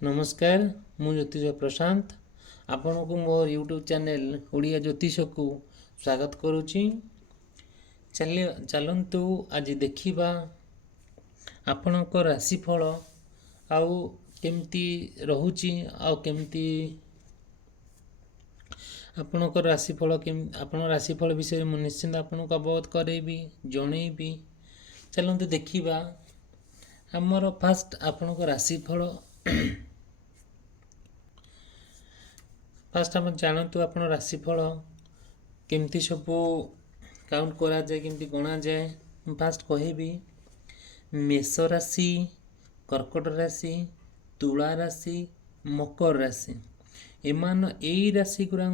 नमस्कार मु ज्योतिष प्रशांत आपण को मोर यूट्यूब चैनल ओडिया ज्योतिष को स्वागत करुच्ची। चलतु आज देखा आपण राशिफल आउ केमती रहुची आउ केमती आपण राशिफल विषय मैं निश्चिंत आपन को अवगत करेबी जनईबी। चलतु देखा आमर फास्ट आपण राशिफल फास्ट आम जानतु आप राशिफल केमती सब काउंट करा जाए केमती गणा जाए। फास्ट कहबी मेष राशि, कर्कट राशि, तुला राशि, मकर राशि एमान यही राशि गुरा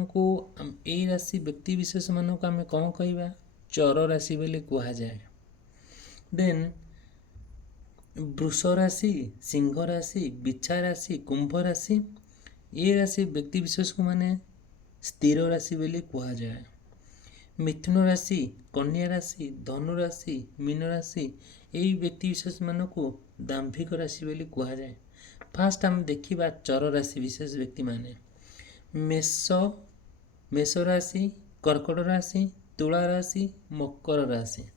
यही राशि व्यक्ति विशेष मानक आम कौन कहवा चर राशि बोली कह जाए। देन वृष राशि, सिंह राशि, बिच्छा राशि, कुंभ राशि ये राशि व्यक्ति विशेष को माने स्थिर राशि बोली कह जाए। मिथुन राशि, कन्या राशि, धनु राशि, मीन राशि यही व्यक्ति विशेष मान को दाम्भिक राशि बोली कह जाए। फास्ट आम देखा चर राशि विशेष व्यक्ति माने मेष राशि, कर्कट राशि, तुला राशि, मकर राशि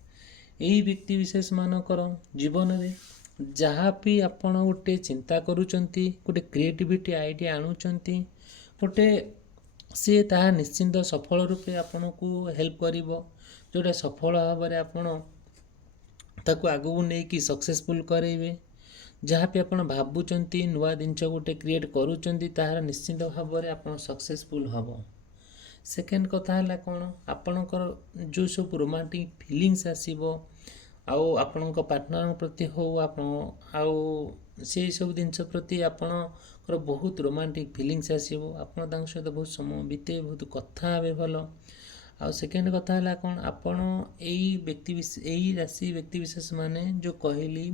यही व्यक्ति विशेष मानकर जीवन में जहाँ भी आपण गोटे चिंता करुचंती गोटे क्रिएटिविटी आइडिया आणुचंती गोटे सी ताहा निश्चिंत सफल रूपे आपण को हेल्प करिवो जोटा सफल भाव में आपण ताकू आगू नहीं कि सक्सेसफुल करेबे। जहाँ भी आपण भावुचंती नुआ जिनस गोटे क्रिएट करुचंती ताहार निश्चिंत भाव में आपण सक्सेसफुल हबो। सेकेंड कथा है कौन आपणकर जो सब रोमांटिक फिलिंग्स आसीबो आउ आपणक पार्टनर प्रति हो आउ से सब जिनस प्रति आपणकर बहुत रोमांटिक फिलिंग्स आसीबो। आपण तांक सहित बहुत समय बीते बहुत कथा हे भल। आउ सेकेंड कथा है कौन आपण यही राशि व्यक्ति विशेष माने जो कहली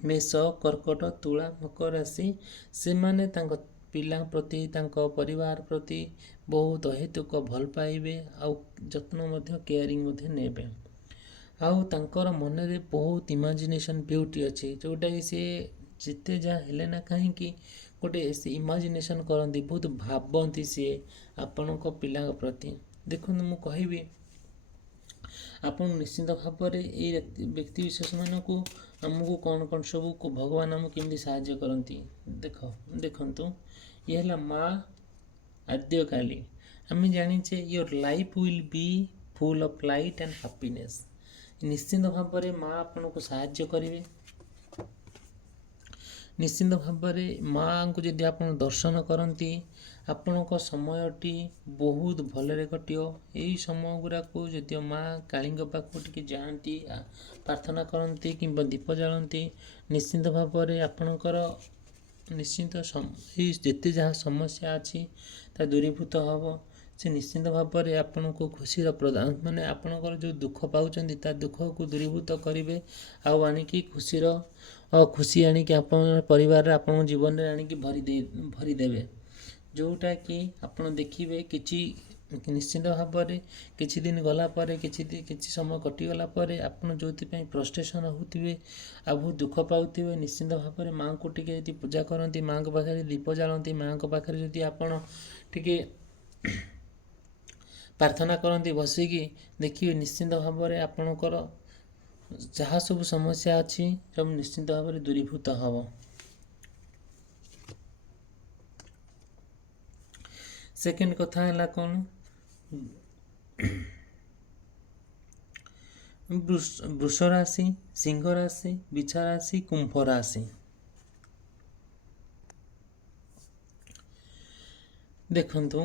मेष, कर्कट, तुला, मकर राशि से माने तांक पिला प्रति तांक परिवार प्रति बहुत अहेतुक भल पाइबे आउ जत्न मध्य केयरिंग मध्य नेबे। आउ तांकर मन रे बहुत इमेजिनेशन ब्यूटी अच्छी जोटा कि सी जिते जहाँ हेले ना कहीं गोटे इमेजिनेशन करती बहुत भावती सी आपण पिला प्रति। देखो मु कहबी आप निश्चिंत भाव में ये व्यक्ति विशेष मान को आमको कौन कौन सब को भगवान आमको केमती साहाय्य करती देखु ये है माँ आद्य काली आम जाचे your life will be full of light and happiness. निश्चिंत भाव में माँ आपन को साहाय्य करेंगे। निश्चिंत भाव में माँ को जब आप दर्शन करती आपण समयटी बहुत भलरे कटियो। यही समय गुरा को जदि माँ काली पाखु टी जाती प्रार्थना करती कि दीप जालती निश्चिंत भाव में आपणकर निश्चिंत जिते जहाँ समस्या अच्छी दूरीभूत हम से निश्चिंत भाव में आपण को खुशी प्रदान माने आपणकर जो दुख पाँच दुख को दूरीभूत करेंगे आउ आणिकी खुशी आणिकी आपण परिवार आपण जीवन में आणिकी भरीदेवे जोटा कि आपण देखिए किसी निश्चिंत भाव में किसी दिन गलापर किसी समय कटिगला आपड़ जो फ्रस्ट्रेशन होते आ बहुत दुख पाते निश्चिंत भाव में माँ को टी पूजा करती माँ को पाखे दीप जालती माँ को पाखे जदि आपण टी प्रार्थना करती बसिकी देखिए निश्चिंत भाव में आपणकर जहाँ सब समस्या अच्छी सब निश्चिंत भाव में दूरीभूत हम। सेकेंड कथा है कौन वृष राशि, सिंह राशि, बिच्छा राशि, कुंभ राशि देखंतु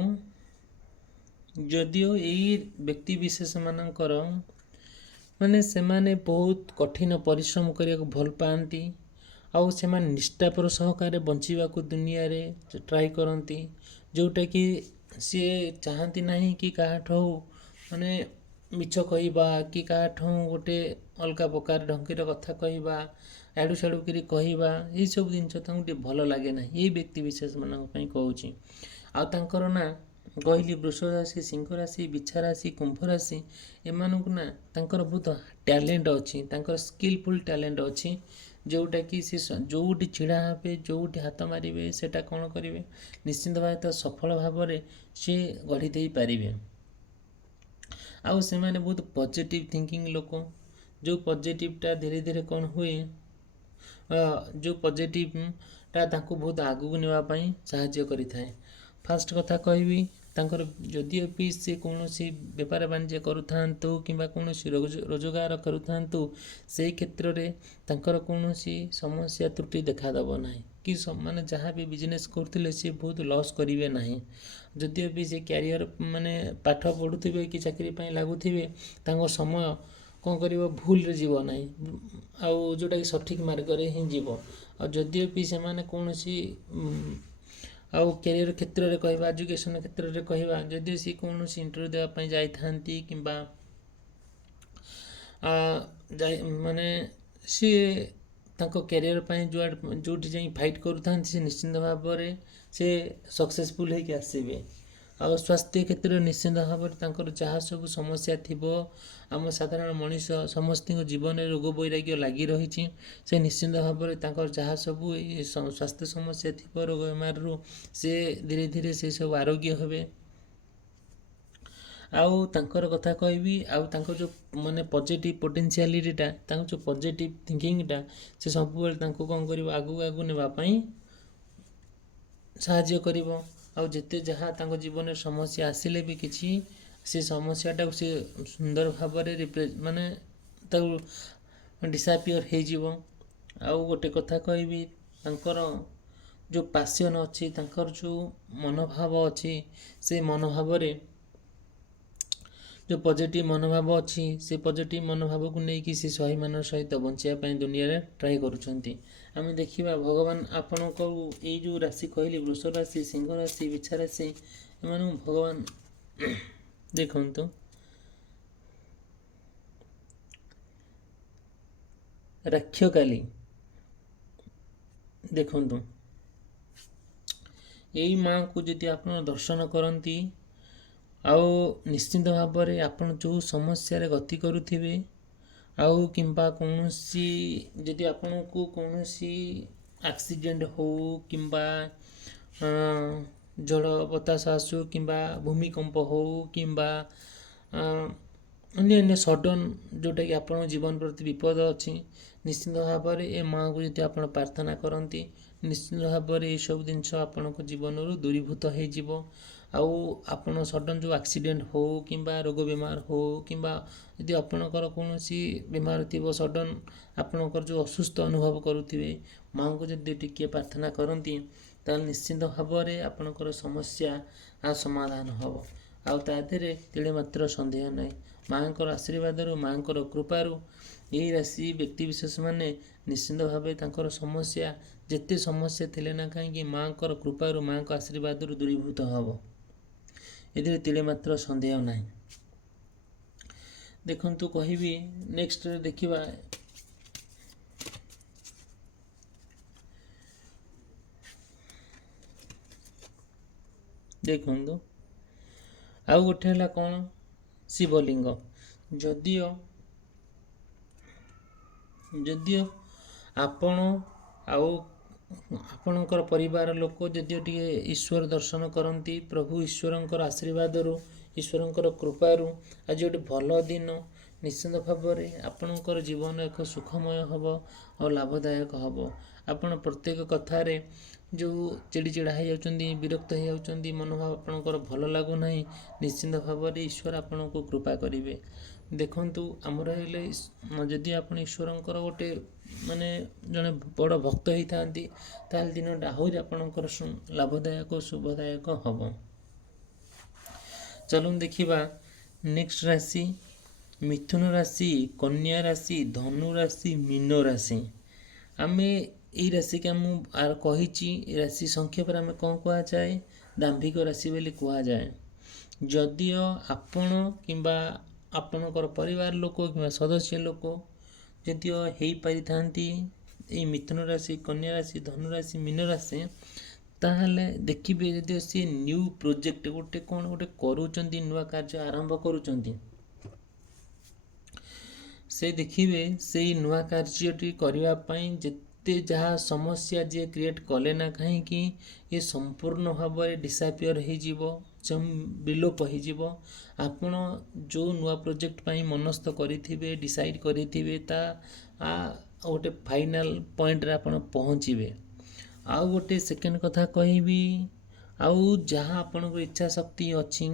जदियो यही व्यक्ति विशेष मानकर माने से माने बहुत कठिन परिश्रम करने को भल पाती आउ से निष्ठापर सहकार बंचवा को दुनिया रे ट्राई करती जोटा कि सी चाहती नहीं कि क्या माने मिछ कहवा कि क्या गोटे अलग प्रकार ढंगर कथा कहवा आड़ू साड़ू कर कहवा ये सब जिन भल लगे ना ये व्यक्ति विशेष मान कहूँ आर ना कहली वृष राशि, सिंह राशि, बिच्छा राशि, कुंभ राशि एमानक ना तांकर बहुत टैलेंट अच्छी स्किलफुल टैलेंट अच्छी ଯେଉଁଟାକି ସେ ଯେଉଁଠି ଛିଡ଼ା ହେବେ, ଯେଉଁଠି ହାତ ମାରିବେ, ସେଇଟା କ'ଣ କରିବେ, ନିଶ୍ଚିନ୍ତ ଭାବେ ତ ସଫଳ ଭାବରେ ସେ ଗଢ଼ି ଦେଇପାରିବେ। ଆଉ ସେମାନେ ବହୁତ ପଜିଟିଭ୍ ଥିଙ୍କିଂ ଲୋକ, ଯେଉଁ ପଜିଟିଭ୍ଟା ଧୀରେ ଧୀରେ କ'ଣ ହୁଏ, ଯେଉଁ ପଜିଟିଭ୍ଟା ତାଙ୍କୁ ବହୁତ ଆଗକୁ ନେବା ପାଇଁ ସାହାଯ୍ୟ କରିଥାଏ। ଫାଷ୍ଟ କଥା କହିବି, ତାଙ୍କର ଯଦିଓ ବି ସେ କୌଣସି ବେପାର ବାଣିଜ୍ୟ କରୁଥାନ୍ତୁ କିମ୍ବା କୌଣସି ରୋଜଗାର କରୁଥାନ୍ତୁ, ସେହି କ୍ଷେତ୍ରରେ ତାଙ୍କର କୌଣସି ସମସ୍ୟା ତ୍ରୁଟି ଦେଖାଦେବ ନାହିଁ, କି ମାନେ ଯାହା ବି ବିଜନେସ୍ କରୁଥିଲେ ସେ ବହୁତ ଲସ୍ କରିବେ ନାହିଁ। ଯଦିଓ ବି ସେ କ୍ୟାରିୟର ମାନେ ପାଠ ପଢ଼ୁଥିବେ କି ଚାକିରି ପାଇଁ ଲାଗୁଥିବେ, ତାଙ୍କ ସମୟ କ'ଣ କରିବ, ଭୁଲରେ ଯିବ ନାହିଁ, ଆଉ ଯେଉଁଟାକି ସଠିକ୍ ମାର୍ଗରେ ହିଁ ଯିବ। ଆଉ ଯଦିଓ ବି ସେମାନେ କୌଣସି ଆଉ କ୍ୟାରିୟର କ୍ଷେତ୍ରରେ କହିବା, ଏଜୁକେସନ୍ କ୍ଷେତ୍ରରେ କହିବା, ଯଦି ସେ କୌଣସି ଇଣ୍ଟରଭ୍ୟୁ ଦେବା ପାଇଁ ଯାଇଥାନ୍ତି କିମ୍ବା ମାନେ ସିଏ ତାଙ୍କ କ୍ୟାରିୟର ପାଇଁ ଯେଉଁଠି ଯାଇ ଫାଇଟ୍ କରୁଥାନ୍ତି, ସେ ନିଶ୍ଚିନ୍ତ ଭାବରେ ସେ ସକ୍ସେସଫୁଲ୍ ହେଇକି ଆସିବେ। ଆଉ ସ୍ୱାସ୍ଥ୍ୟ କ୍ଷେତ୍ରରେ ନିଶ୍ଚିନ୍ତ ଭାବରେ ତାଙ୍କର ଯାହା ସବୁ ସମସ୍ୟା ଥିବ, ଆମ ସାଧାରଣ ମଣିଷ ସମସ୍ତଙ୍କ ଜୀବନରେ ରୋଗ ବୈରାଗ୍ୟ ଲାଗି ରହିଛି, ସେ ନିଶ୍ଚିନ୍ତ ଭାବରେ ତାଙ୍କର ଯାହା ସବୁ ସ୍ୱାସ୍ଥ୍ୟ ସମସ୍ୟା ଥିବ, ରୋଗ ବେମାରରୁ ସେ ଧୀରେ ଧୀରେ ସେସବୁ ଆରୋଗ୍ୟ ହେବେ। ଆଉ ତାଙ୍କର କଥା କହିବି, ଆଉ ତାଙ୍କର ଯେଉଁ ମାନେ ପଜିଟିଭ୍ ପୋଟେନ୍ସିଆଲିଟିଟା, ତାଙ୍କ ଯେଉଁ ପଜିଟିଭ୍ ଥିଙ୍କିଂଟା, ସେ ସବୁବେଳେ ତାଙ୍କୁ କ'ଣ କରିବ, ଆଗକୁ ଆଗକୁ ନେବା ପାଇଁ ସାହାଯ୍ୟ କରିବ। ଆଉ ଯେତେ ଯାହା ତାଙ୍କ ଜୀବନରେ ସମସ୍ୟା ଆସିଲେ ବି କିଛି ସେ ସମସ୍ୟାଟାକୁ ସେ ସୁନ୍ଦର ଭାବରେ ମାନେ ତାକୁ ଡିସାପିୟର ହେଇଯିବ। ଆଉ ଗୋଟେ କଥା କହିବି, ତାଙ୍କର ଯେଉଁ ପାସନ୍ ଅଛି, ତାଙ୍କର ଯେଉଁ ମନୋଭାବ ଅଛି, ସେ ମନୋଭାବରେ ଯେଉଁ ପଜିଟିଭ୍ ମନୋଭାବ ଅଛି, ସେ ପଜିଟିଭ୍ ମନୋଭାବକୁ ନେଇକି ସେ ଶହୀମାନଙ୍କ ସହିତ ବଞ୍ଚିବା ପାଇଁ ଦୁନିଆରେ ଟ୍ରାଏ କରୁଛନ୍ତି। ଆମେ ଦେଖିବା ଭଗବାନ ଆପଣଙ୍କ ଏଇ ଯେଉଁ ରାଶି କହିଲି, ବୃଷ ରାଶି, ସିଂହ ରାଶି, ବିଛା ରାଶି, ଏମାନଙ୍କୁ ଭଗବାନ ଦେଖନ୍ତୁ ରାକ୍ଷକାଲି ଦେଖନ୍ତୁ, ଏଇ ମାଙ୍କୁ ଯଦି ଆପଣ ଦର୍ଶନ କରନ୍ତି, ଆଉ ନିଶ୍ଚିନ୍ତ ଭାବରେ ଆପଣ ଯେଉଁ ସମସ୍ୟାରେ ଗତି କରୁଥିବେ, ଆଉ କିମ୍ବା କୌଣସି ଯଦି ଆପଣଙ୍କୁ କୌଣସି ଆକ୍ସିଡେଣ୍ଟ ହେଉ କିମ୍ବା ଝଡ଼ ବତାସ ଆସୁ କିମ୍ବା ଭୂମିକମ୍ପ ହେଉ କିମ୍ବା ଅନ୍ୟାନ୍ୟ ସଡନ୍ ଯେଉଁଟାକି ଆପଣଙ୍କ ଜୀବନ ପ୍ରତି ବିପଦ ଅଛି, ନିଶ୍ଚିନ୍ତ ଭାବରେ ଏ ମାଆଙ୍କୁ ଯଦି ଆପଣ ପ୍ରାର୍ଥନା କରନ୍ତି, ନିଶ୍ଚିନ୍ତ ଭାବରେ ଏଇସବୁ ଜିନିଷ ଆପଣଙ୍କ ଜୀବନରୁ ଦୂରୀଭୂତ ହେଇଯିବ। ଆଉ ଆପଣ ସଡନ୍ ଯେଉଁ ଆକ୍ସିଡେଣ୍ଟ ହେଉ କିମ୍ବା ରୋଗ ବେମାର ହେଉ କିମ୍ବା ଯଦି ଆପଣଙ୍କର କୌଣସି ବେମାର ଥିବ, ସଡନ୍ ଆପଣଙ୍କର ଯେଉଁ ଅସୁସ୍ଥ ଅନୁଭବ କରୁଥିବେ, ମାଆଙ୍କୁ ଯଦି ଟିକିଏ ପ୍ରାର୍ଥନା କରନ୍ତି, ତାହେଲେ ନିଶ୍ଚିନ୍ତ ଭାବରେ ଆପଣଙ୍କର ସମସ୍ୟା ସମାଧାନ ହେବ। ଆଉ ତା ଦେହରେ ତିଳେ ମାତ୍ର ସନ୍ଦେହ ନାହିଁ, ମାଆଙ୍କର ଆଶୀର୍ବାଦରୁ, ମାଆଙ୍କର କୃପାରୁ ଏହି ରାଶି ବ୍ୟକ୍ତିବିଶେଷମାନେ ନିଶ୍ଚିନ୍ତ ଭାବେ ତାଙ୍କର ସମସ୍ୟା ଯେତେ ସମସ୍ୟା ଥିଲେ ନା କାହିଁକି ମାଆଙ୍କର କୃପାରୁ, ମାଆଙ୍କ ଆଶୀର୍ବାଦରୁ ଦୂରୀଭୂତ ହେବ, ଏଥିରେ ତିଳେ ମାତ୍ର ସନ୍ଦେହ ନାହିଁ। ଦେଖନ୍ତୁ କହିବି, ନେକ୍ସଟରେ ଦେଖିବା ଦେଖନ୍ତୁ ଆଉ ଗୋଟେ ହେଲା କ'ଣ, ଶିବଲିଙ୍ଗ। ଯଦିଓ ଆପଣ ଆଉ ଆପଣଙ୍କର ପରିବାର ଲୋକ ଯଦିଓ ଟିକେ ଈଶ୍ୱର ଦର୍ଶନ କରନ୍ତି, ପ୍ରଭୁ ଈଶ୍ୱରଙ୍କର ଆଶୀର୍ବାଦରୁ, ଈଶ୍ୱରଙ୍କର କୃପାରୁ ଆଜି ଗୋଟେ ଭଲ ଦିନ, ନିଶ୍ଚିନ୍ତ ଭାବରେ ଆପଣଙ୍କର ଜୀବନ ଏକ ସୁଖମୟ ହେବ ଆଉ ଲାଭଦାୟକ ହେବ। ଆପଣ ପ୍ରତ୍ୟେକ କଥାରେ ଯେଉଁ ଚିଡ଼ିଚିଡ଼ା ହେଇଯାଉଛନ୍ତି, ବିରକ୍ତ ହେଇଯାଉଛନ୍ତି, ମନୋଭାବ ଆପଣଙ୍କର ଭଲ ଲାଗୁନାହିଁ, ନିଶ୍ଚିନ୍ତ ଭାବରେ ଈଶ୍ୱର ଆପଣଙ୍କୁ କୃପା କରିବେ। ଦେଖନ୍ତୁ, ଆମର ହେଲେ ଯଦି ଆପଣ ଈଶ୍ୱରଙ୍କର ଗୋଟେ ମାନେ ଜଣେ ବଡ଼ ଭକ୍ତ ହେଇଥାନ୍ତି, ତାହେଲେ ଦିନଟା ଆହୁରି ଆପଣଙ୍କର ଲାଭଦାୟକ ଶୁଭଦାୟକ ହେବ। ଚାଲନ୍ତୁ ଦେଖିବା ନେକ୍ସଟ ରାଶି, ମିଥୁନ ରାଶି, କନ୍ୟା ରାଶି, ଧନୁ ରାଶି, ମୀନ ରାଶି। ଆମେ ଏଇ ରାଶିକି ମୁଁ କହିଛି, ଏ ରାଶି ସଂକ୍ଷେପରେ ଆମେ କ'ଣ କୁହାଯାଏ, ଦାମ୍ଭିକ ରାଶି ବୋଲି କୁହାଯାଏ। ଯଦିଓ ଆପଣ କିମ୍ବା ଆପଣଙ୍କର ପରିବାର ଲୋକ କିମ୍ବା ସଦସ୍ୟ ଲୋକ ଯଦିଓ ହେଇପାରିଥାନ୍ତି ଏଇ ମିଥୁନ ରାଶି, କନ୍ୟା ରାଶି, ଧନୁ ରାଶି, ମୀନ ରାଶି, ତାହେଲେ ଦେଖିବେ ଯଦି ସେ ନ୍ୟୁ ପ୍ରୋଜେକ୍ଟ ଗୋଟେ କ'ଣ ଗୋଟେ କରୁଛନ୍ତି, ନୂଆ କାର୍ଯ୍ୟ ଆରମ୍ଭ କରୁଛନ୍ତି, ସେ ଦେଖିବେ ସେଇ ନୂଆ କାର୍ଯ୍ୟଟି କରିବା ପାଇଁ ଯେତେ ଯାହା ସମସ୍ୟା ଯିଏ କ୍ରିଏଟ୍ କଲେ ନା କାହିଁକି ଏ ସମ୍ପୂର୍ଣ୍ଣ ଭାବରେ ଡିସାପିୟର ହେଇଯିବ, ବିଲୋପ ହେଇଯିବ। ଆପଣ ଯେଉଁ ନୂଆ ପ୍ରୋଜେକ୍ଟ ପାଇଁ ମନସ୍ଥ କରିଥିବେ, ଡିସାଇଡ଼୍ କରିଥିବେ, ତା ଗୋଟେ ଫାଇନାଲ୍ ପଏଣ୍ଟରେ ଆପଣ ପହଞ୍ଚିବେ। ଆଉ ଗୋଟେ ସେକେଣ୍ଡ କଥା କହିବି, ଆଉ ଯାହା ଆପଣଙ୍କ ଇଚ୍ଛା ଶକ୍ତି ଅଛି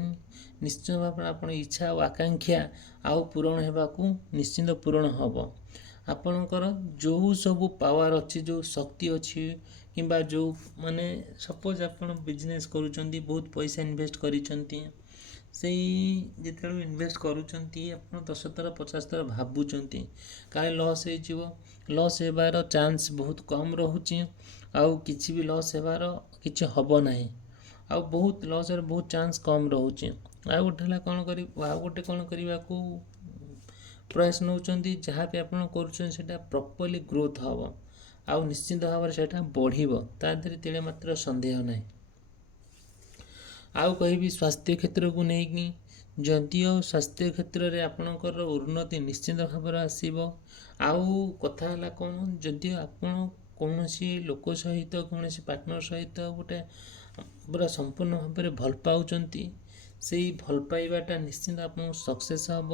ନିଶ୍ଚୟ ଭାବରେ ଆପଣ ଇଚ୍ଛା ଆଉ ଆକାଂକ୍ଷା ଆଉ ପୂରଣ ହେବାକୁ ନିଶ୍ଚିନ୍ତ ପୂରଣ ହେବ। ଆପଣଙ୍କର ଯେଉଁ ସବୁ ପାୱାର ଅଛି, ଯେଉଁ ଶକ୍ତି ଅଛି, କିମ୍ବା ଯେଉଁ ମାନେ ସପୋଜ୍ ଆପଣ ବିଜନେସ୍ କରୁଛନ୍ତି, ବହୁତ ପଇସା ଇନଭେଷ୍ଟ କରିଛନ୍ତି, ସେଇ ଯେତେବେଳେ ଇନଭେଷ୍ଟ କରୁଛନ୍ତି ଆପଣ 10 ଥର 50 ଥର ଭାବୁଛନ୍ତି କାଳେ ଲସ୍ ହେଇଯିବ। ଲସ୍ ହେବାର ଚାନ୍ସ ବହୁତ କମ୍ ରହୁଛି, ଆଉ କିଛି ବି ଲସ୍ ହେବାର କିଛି ହେବ ନାହିଁ, ଆଉ ବହୁତ ଲସ୍ର ବହୁତ ଚାନ୍ସ କମ୍ ରହୁଛି। ଆଉ ଗୋଟେ ହେଲା କ'ଣ କରିବାକୁ ପ୍ରୟାସ ନେଉଛନ୍ତି, ଯାହା ବି ଆପଣ କରୁଛନ୍ତି ସେଇଟା ପ୍ରପର୍ଲି ଗ୍ରୋଥ୍ ହେବ, ଆଉ ନିଶ୍ଚିନ୍ତ ଭାବରେ ସେଇଟା ବଢ଼ିବ, ତା ଦେହରେ ତିଳେ ମାତ୍ର ସନ୍ଦେହ ନାହିଁ। ଆଉ କହିବି ସ୍ୱାସ୍ଥ୍ୟ କ୍ଷେତ୍ରକୁ ନେଇକି, ଯଦିଓ ସ୍ୱାସ୍ଥ୍ୟ କ୍ଷେତ୍ରରେ ଆପଣଙ୍କର ଉନ୍ନତି ନିଶ୍ଚିନ୍ତ ଭାବରେ ଆସିବ। ଆଉ କଥା ହେଲା କ'ଣ, ଯଦିଓ ଆପଣ କୌଣସି ଲୋକ ସହିତ, କୌଣସି ପାର୍ଟନର୍ ସହିତ ଗୋଟେ ପୁରା ସମ୍ପୂର୍ଣ୍ଣ ଭାବରେ ଭଲ ପାଉଛନ୍ତି, ସେଇ ଭଲ ପାଇବାଟା ନିଶ୍ଚିନ୍ତ ଆପଣଙ୍କୁ ସକ୍ସେସ୍ ହେବ।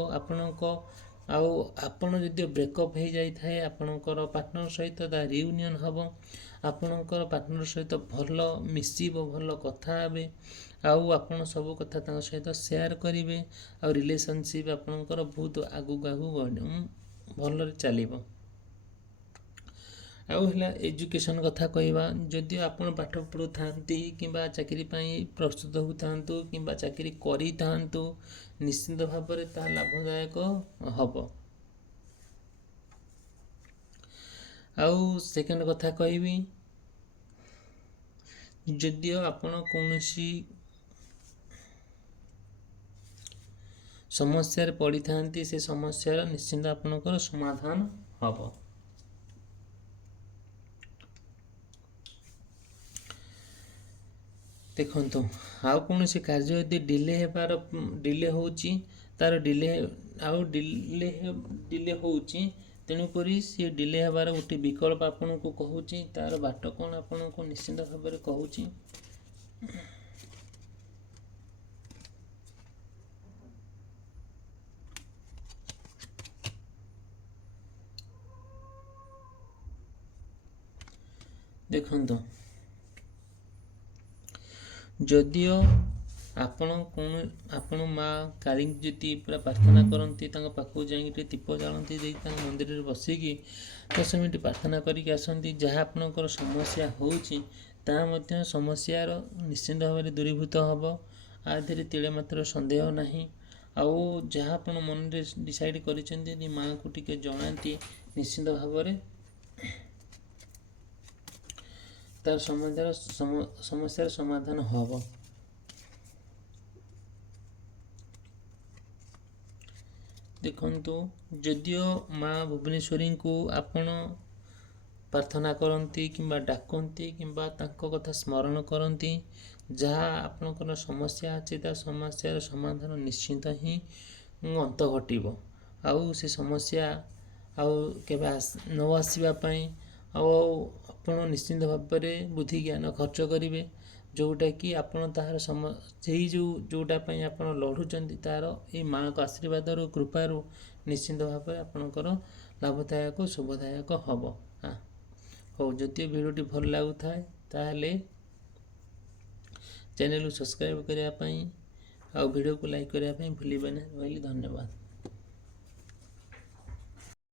ଆଉ ଆପଣ ଯଦି ବ୍ରେକଅପ୍ ହେଇଯାଇଥାଏ ଆପଣଙ୍କର ପାର୍ଟନର୍ ସହିତ, ତା ରିୟୁନିୟନ୍ ହେବ। ଆପଣଙ୍କର ପାର୍ଟନର୍ ସହିତ ଭଲ ମିଶିବ, ଭଲ କଥା ହେବେ, ଆଉ ଆପଣ ସବୁ କଥା ତାଙ୍କ ସହିତ ସେୟାର କରିବେ, ଆଉ ରିଲେସନସିପ୍ ଆପଣଙ୍କର ବହୁତ ଆଗକୁ ଭଲରେ ଚାଲିବ। ଆଉ ହେଲା ଏଜୁକେସନ୍ କଥା କହିବା, ଯଦି ଆପଣ ପାଠ ପଢ଼ୁଥାନ୍ତି କିମ୍ବା ଚାକିରି ପାଇଁ ପ୍ରସ୍ତୁତ ହେଉଥାନ୍ତୁ କିମ୍ବା ଚାକିରି କରିଥାନ୍ତୁ, ନିଶ୍ଚିନ୍ତ ଭାବରେ ତାହା ଲାଭଦାୟକ ହେବ। ଆଉ ସେକେଣ୍ଡ କଥା କହିବି, ଯଦିଓ ଆପଣ କୌଣସି ସମସ୍ୟାରେ ପଡ଼ିଥାନ୍ତି, ସେ ସମସ୍ୟାର ନିଶ୍ଚିନ୍ତ ଆପଣଙ୍କର ସମାଧାନ ହେବ। ଦେଖନ୍ତୁ, ଆଉ କୌଣସି କାର୍ଯ୍ୟ ଯଦି ଡିଲେ ହେଉଛି, ତାର ଡିଲେ ହେଉଛି, ତେଣୁକରି ସେ ଡିଲେ ହେବାର ଗୋଟେ ବିକଳ୍ପ ଆପଣଙ୍କୁ କହୁଛି, ତାର ବାଟ କ'ଣ ଆପଣଙ୍କୁ ନିଶ୍ଚିନ୍ତ ଭାବରେ କହୁଛି। ଦେଖନ୍ତୁ, ଯଦିଓ ଆପଣ ମା କାଳୀଙ୍କୁ ଯଦି ପୁରା ପ୍ରାର୍ଥନା କରନ୍ତି, ତାଙ୍କ ପାଖକୁ ଯାଇକି ଟିକେ ଦୀପ ଜାଳନ୍ତି, ଦେଇକି ତାଙ୍କ ମନ୍ଦିରରେ ବସିକି 10 ମିନିଟ୍ ପ୍ରାର୍ଥନା କରିକି ଆସନ୍ତି, ଯାହା ଆପଣଙ୍କର ସମସ୍ୟା ହେଉଛି ତାହା ମଧ୍ୟ ସମସ୍ୟାର ନିଶ୍ଚିନ୍ତ ଭାବରେ ଦୂରୀଭୂତ ହେବ, ଆ ଦେହରେ ତିଳେ ମାତ୍ର ସନ୍ଦେହ ନାହିଁ। ଆଉ ଯାହା ଆପଣ ମନରେ ଡିସାଇଡ଼୍ କରିଛନ୍ତି, ଯଦି ମାଆଙ୍କୁ ଟିକେ ଜଣାନ୍ତି, ନିଶ୍ଚିନ୍ତ ଭାବରେ ତାର ସମସ୍ୟାର ସମାଧାନ ହେବ। ଦେଖନ୍ତୁ, ଯଦିଓ ମା ଭୁବନେଶ୍ୱରୀଙ୍କୁ ଆପଣ ପ୍ରାର୍ଥନା କରନ୍ତି କିମ୍ବା ଡାକନ୍ତି କିମ୍ବା ତାଙ୍କ କଥା ସ୍ମରଣ କରନ୍ତି, ଯାହା ଆପଣଙ୍କର ସମସ୍ୟା ଅଛି ତା ସମସ୍ୟାର ସମାଧାନ ନିଶ୍ଚିନ୍ତ ହିଁ ଅନ୍ତ ଘଟିବ। ଆଉ ସେ ସମସ୍ୟା ଆଉ କେବେ ନ ଆସିବା ପାଇଁ ଆଉ ଆପଣ ନିଶ୍ଚିନ୍ତ ଭାବରେ ବୁଦ୍ଧି ଜ୍ଞାନ ଖର୍ଚ୍ଚ କରିବେ, ଯେଉଁଟାକି ଆପଣ ତାହାର ଯେଉଁଟା ପାଇଁ ଆପଣ ଲଢ଼ୁଛନ୍ତି, ତାର ଏଇ ମାଆଙ୍କ ଆଶୀର୍ବାଦରୁ, କୃପାରୁ ନିଶ୍ଚିନ୍ତ ଭାବରେ ଆପଣଙ୍କର ଲାଭଦାୟକ ଶୁଭଦାୟକ ହେବ। ହଉ, ଯଦି ଭିଡ଼ିଓଟି ଭଲ ଲାଗୁଥାଏ ତାହେଲେ ଚ୍ୟାନେଲକୁ ସବସ୍କ୍ରାଇବ୍ କରିବା ପାଇଁ ଆଉ ଭିଡ଼ିଓକୁ ଲାଇକ୍ କରିବା ପାଇଁ ଭୁଲିବେ ନାହିଁ। ରହିଲି, ଧନ୍ୟବାଦ।